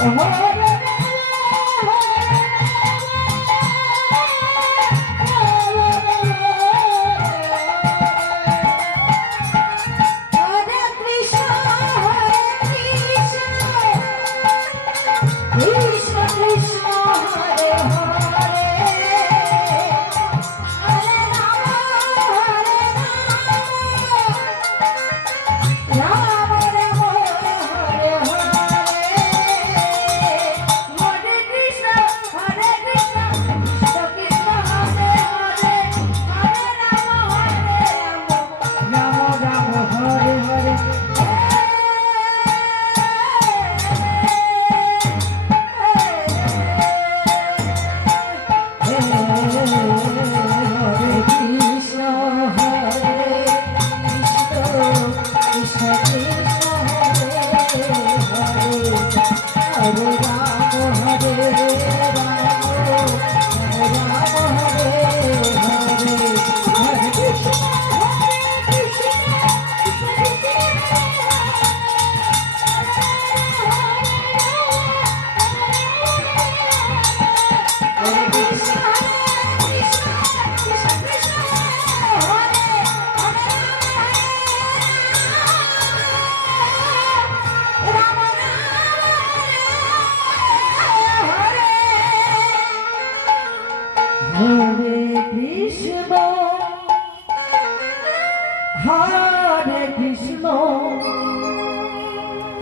Uh-huh.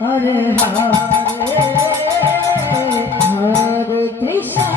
Hare Hare Hare Krishna